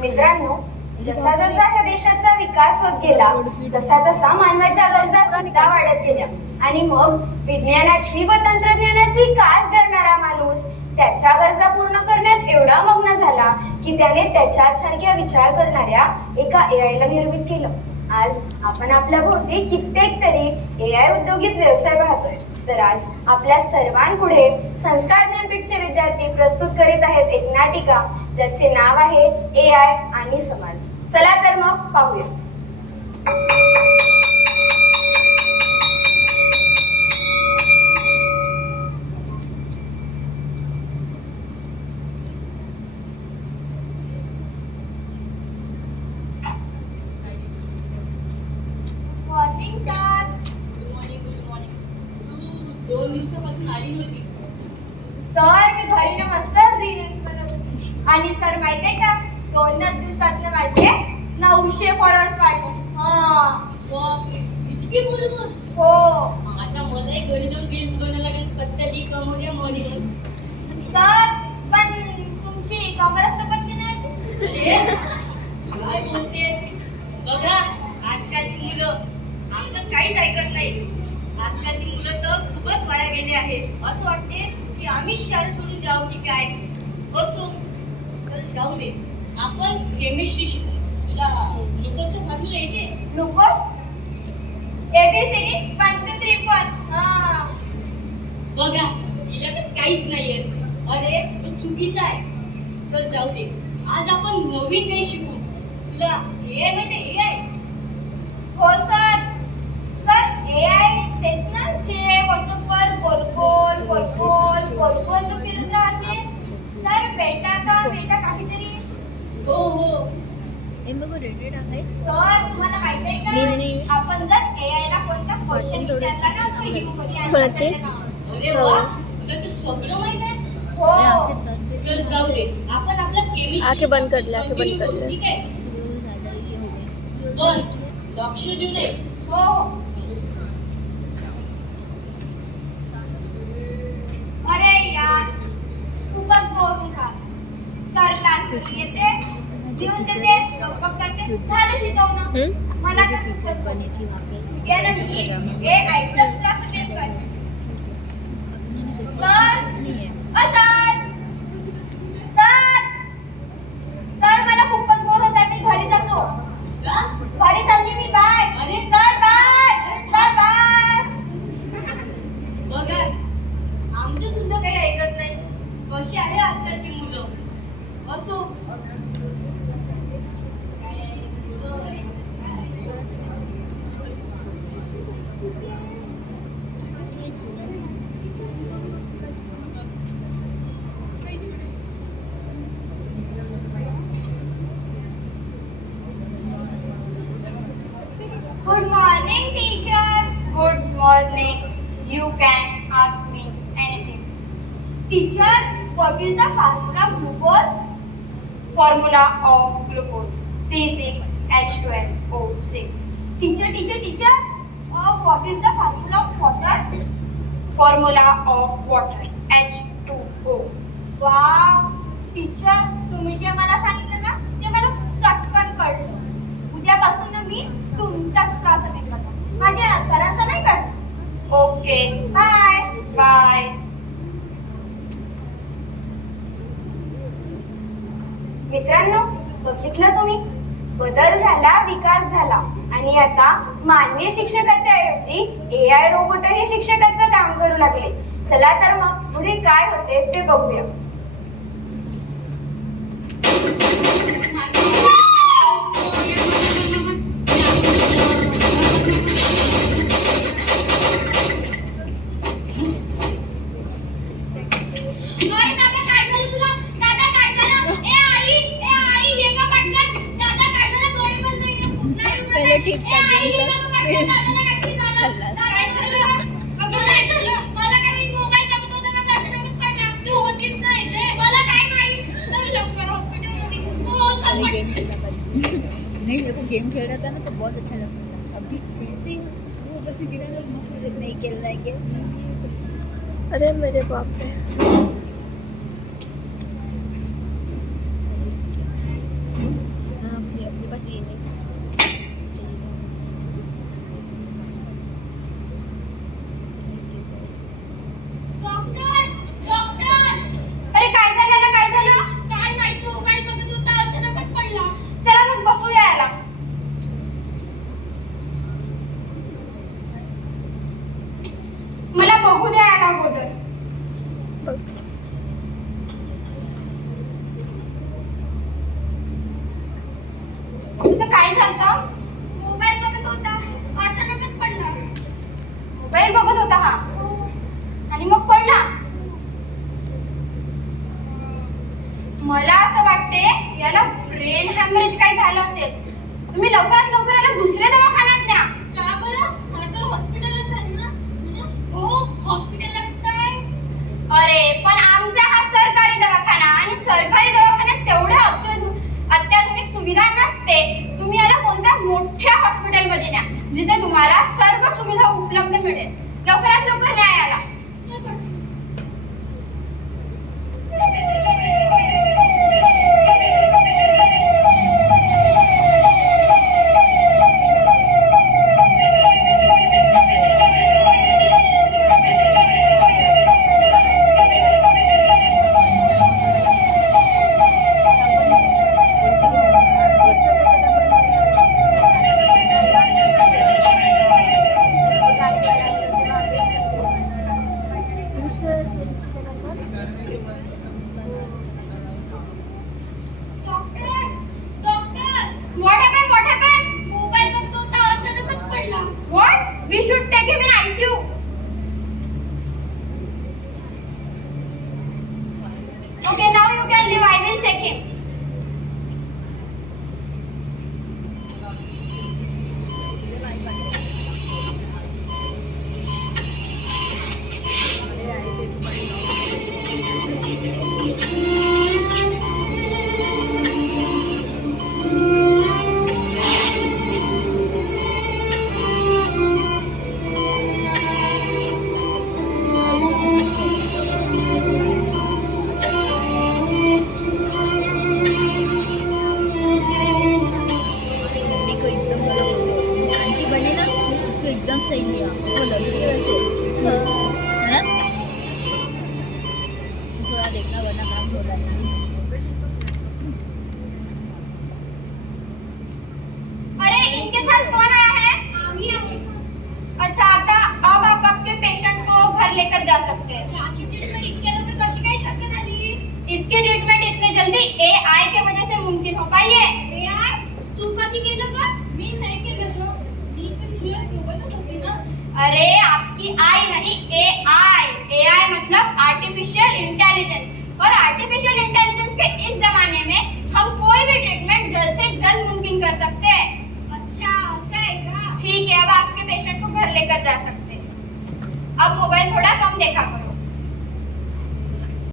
मित्रांनो, जसा जसा ह्या देशाचा विकास होत गेला तसा तसा मानवाच्या गरजा सुद्धा वाढत गेल्या आणि मग विज्ञानाची व तंत्रज्ञानाची कास धरणारा माणूस त्याच्या गरजा पूर्ण करण्यात एवढा मग्न झाला की त्याने त्याच्याच सारख्या विचार करणाऱ्या एका AI ला निर्मित केलं. आज आपण आपल्या भोवती कित्येक तरी AI उद्योगित व्यवसाय पाहतोय. तर आज आपल्या सर्वांपुढे संस्कार ज्ञानपीठचे विद्यार्थी प्रस्तुत करीत आहेत एक नाटिका ज्याचे नाव आहे AI आणि समाज. चला तर मग पाहूया. Morning sir. Good morning. तू 2 दिवसापासून आली नव्हती. सर मी घरी मस्त रील्स बनवत होती आणि सर माहितीये का 2 दिवसात माझे 900 फॉलोअर्स वाढले. बापरे, इतकी बोलतोस? हो. आता मलाही घरी जाऊन रील्स बनायला लागेल. कत्तली कमवल्या मॉर्निंग. सर पण तुमची कमरच तर पत्ती नाही. काय बोलतेस? बघा, आजकालची मुलं आमचं काहीच ऐकत नाही. आजकालची मुलं तर खूपच वाया गेली आहेत. असं वाटते की आम्हीच शाळा सोडून जाऊ की काय. असो, चल जाऊ दे. आपण केमिस्ट्री शिकू. तुला ग्लुकोजचं फॉर्म्युला येते? Glucose ABCD 1 2 3 4. बघा, हिला तर काहीच नाहीये. अरे, तो चुकीचा आहे. चल जाऊ दे. आज आपण नवीन काही शिकू. तुला AI माहिती AI? हो सर. सर AI तेच ना जे व्हॉट्सअपवर गोल गोल फिरत राहते. सर बेटा काहीतरी. हो. रेटेड आहे. सर तुम्हाला माहित आहे का आपण जर AI ला कोणता क्वेश्चन विचारला ना तो हिंदीमध्ये answer देते ना. अरे वा, तुला तर सगळं माहित आहे. हो. चल जाऊ दे. आपण आपलं केमिस्ट्री आंखें बंद कर ले, आंखें बंद कर ले. ठीक आहे? पण लक्ष देऊ नये. हो. अरे यार खूपच बोर होता. सर क्लासमध्ये येते देऊन देते डोकं करते झालं शिकवणं. मला तर खूपच बनी थी वहाँ पे. ये ना मी AIचाच क्लास अटेंड करते. सर सर मला खूपच बोर होत आहे. मी घरी जातो. का? घरी चालली मी. बाय. अरे सर बाय. बघा, आमचं सुद्धा काही ऐकत नाही. कशी आहे आजकालची मुलं. असो. Good morning, teacher. Good morning. You can ask me anything. Teacher, what is the formula of glucose? Formula of glucose C6H12O6. Teacher. What is the formula of water? Formula of water H2O. Wow. Teacher, तुम्ही जे मला सांगितलं ना ते मला चटकन कळलं. उद्यापासून मी तुमचाच क्लास अटेंड करतो. माझ्या सरांचा नाही करत. ओके. बाय. मित्रांनो, बघितलं तुम्ही? बदल झाला, विकास झाला आणि आता मानवी शिक्षकाच्या ऐवजी AI रोबोट हे शिक्षकाचं काम करू लागले. चला तर मग पुढे काय होते ते बघूया. ठीक नहीं, मेरे को गेम खेल रहा था ना तो बहुत अच्छा लगता था. अभी जैसे ही वो बस गिरा ना, नहीं खेल रहा है गेम. अरे मेरे बाप रे. होता? मोबाईल बघत होता, अचानकच पडला. मोबाईल बघत होता हा आणि मग पडला. मला असं वाटते याला ब्रेन हॅमरेज काही झालं असेल. तुम्ही लवकरात लवकर याला दुसऱ्या दवाखान्यात न्या. का बरं? हा तर हॉस्पिटलच आहे ना. हो, हॉस्पिटलच काय? अरे पण आमचा हा सरकारी दवाखाना आणि सरकारी दवाखान्यात तेवढ्या अत्याधुनिक सुविधा नसते. तुम्ही याला कोणत्या मोठ्या हॉस्पिटलमध्ये न्या जिथे तुम्हाला सर्व सुविधा उपलब्ध मिळेल. लवकरात लवकर न्या याला. Doctor, doctor, What happened? What happened? Mobile बघत होता, अचानकच पडला. What? We should take him in ICU. Okay, now you can leave. I will check him. Mummy को एकदम आंटी बने ना उसको एकदम सही लिया वो लड़की वैसे है ना. तू थोड़ा देखना वरना काम हो रहा है. अरे इनके साथ कौन आया है? आम्ही आहे. अच्छा आता अब आप आपके पेशेंट को घर लेकर जा सकते हैं. याची ट्रीटमेंट इतक्या लवकर कशी काय शक्य झाली? इसकी ट्रीटमेंट इतने जल्दी AI के वजह से मुमकिन हो पाई है. AI, तू कधी केलं का? मी नाही केलं ग. मी पण तुझ्या सोबतच होते ना. अरे आपकी आई नहीं AI मतलब आर्टिफिशियल इंटेलिजेंस और आर्टिफिशियल इंटेलिजेंस के इस जमाने में हम कोई भी ट्रीटमेंट जल्द से जल्द मुमकिन कर सकते हैं. अच्छा, असं आहे का? ठीक है अब आपके पेशेंट को घर लेकर जा सकते हैं. अब मोबाइल थोड़ा कम देखा करो.